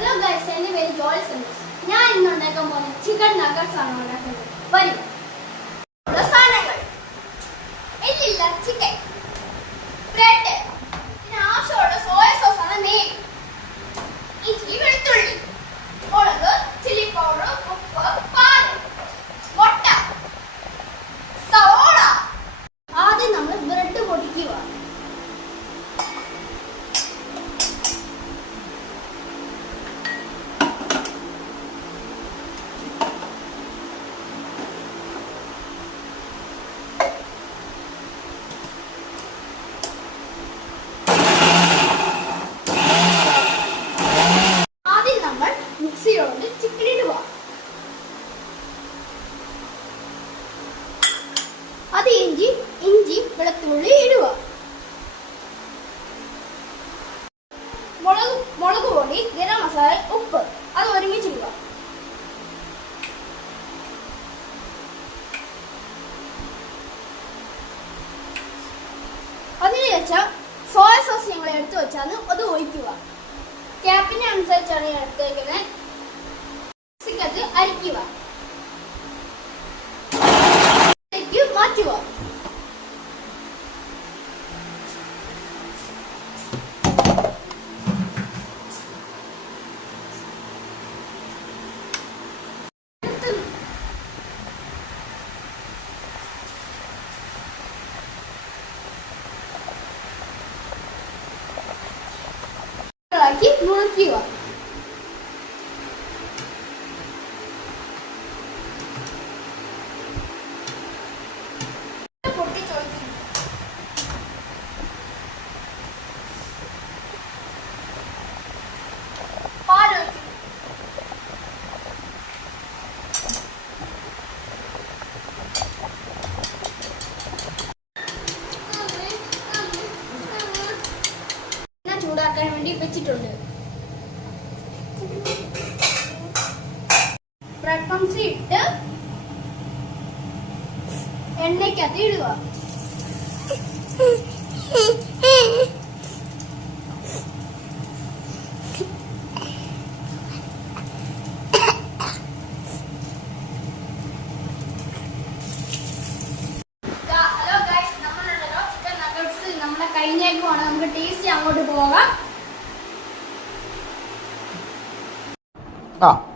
Guys എന്റെ പേര് ജോൾസ് ഞാൻ ഇന്ന് ഉണ്ടാക്കാൻ പോകുന്ന ചിക്കൻ നഗറ്റ്സ് ആണ് ഉണ്ടാക്കുന്നത്. വരും. വെളുത്തുള്ളി ഇടുക മുളക് മുളക് പൊടി ഗരം മസാല ഉപ്പ്. അത് ഒരുമിച്ച് ഇടുക. അതിനുശേഷം സോയ സോസ് ഞങ്ങൾ എടുത്തു വെച്ചാണ് അത് ഒഴിക്കുക. ക്യാപ്പിനെ അനുസരിച്ചാണ് ഞാൻ എടുത്തേക്കുന്നത് അരിക്കുക. aqui, vou aqui, ó. വേണ്ടി വെച്ചിട്ടുണ്ട്. ബ്രെഡ് ക്രംസ് ഇട്ട് എണ്ണയ്ക്കകത്ത് ഇടുക. കഴിഞ്ഞേക്കുവാണ്. നമുക്ക് ടേസ്റ്റ് അങ്ങോട്ട് പോകാം. 啊。